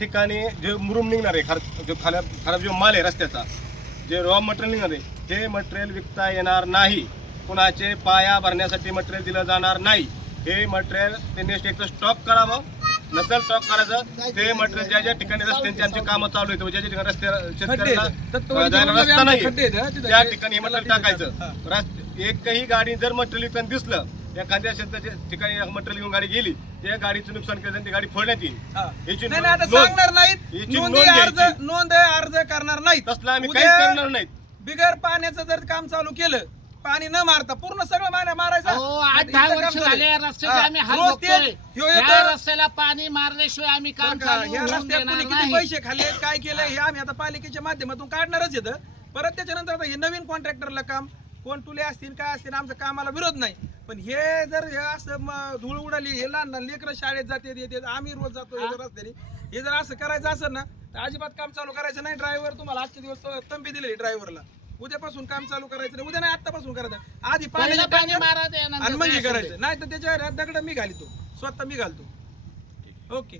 ठिकाणी जे मुरुम निघणार आहे खर जो खराब खराब जो माल आहे रस्त्याचा जे रॉ मटेरियल निघणार आहे ते मटेरियल विकता येणार नाही. कुणाचे पाया भरण्यासाठी मटेरियल दिलं जाणार नाही. हे मटेरियल त्यांनी एक तर स्टॉक करावं. नसेल स्टॉक करायचं ते मटेरियल ज्या ज्या ठिकाणी रस्त्यांची आमची कामं चालू आहेत ज्या ज्या ठिकाणी रस्ते जायला रस्ता नाही त्या ठिकाणी हे मटेरियल टाकायचं. रस्ते एकही गाडी जर मटेरियल विकताना दिसलं एखाद्या शेताच्या ठिकाणी मटेरियल घेऊन गाडी गेली त्या गाडीचं नुकसान केलं ती गाडी फोडण्यात येईल. याची नाही नाही, आता नोंद- सांगणार नाहीत याची नोंदी नोंद अर्ज घ्यायची. नोंद अर्ज करणार नाहीत तसलं आम्ही उद्या करणार नाहीत बिगर पाण्याचं जर काम चालू केलं पाणी न मारता पूर्ण सगळं मारा मारायचं अहो आठ इथं दहा काम वर्ष झाले. या रस्त्याचे. आम्ही हाल रोज तेच. बघतोय ह्यो या येतं. रस्त्याला पाणी मारल्याशिवाय आम्ही काम बरं का, चालू ह्या होऊन रस्त्यात देणार कोणी किती नाही पैसे खाल्ले काय केलं हे आम्ही आता पालिकेच्या माध्यमातून काढणारच येतं परत त्याच्यानंतर आता हे नवीन कॉन्ट्रॅक्टरला काम कोण टुले असतील काय असतील आमच्या कामाला विरोध नाही पण हे जर हे असं धूळ उडाली हे लहान लेकरं शाळेत जाते येते आम्ही रोज जातो हे. जर हे जर असं करायचं असेल ना तर अजिबात काम चालू करायचं नाही. ड्रायव्हर तुम्हाला आजचे दिवस तंबी दिलेली ड्रायव्हरला उद्यापासून काम चालू करायचं नाही. उद्या नाही आतापासून करायचं आधी पाणी आणि मग हे. करायचं. नाही तर त्याच्यावर दगड मी घालितो. स्वतः मी घालतो. ओके.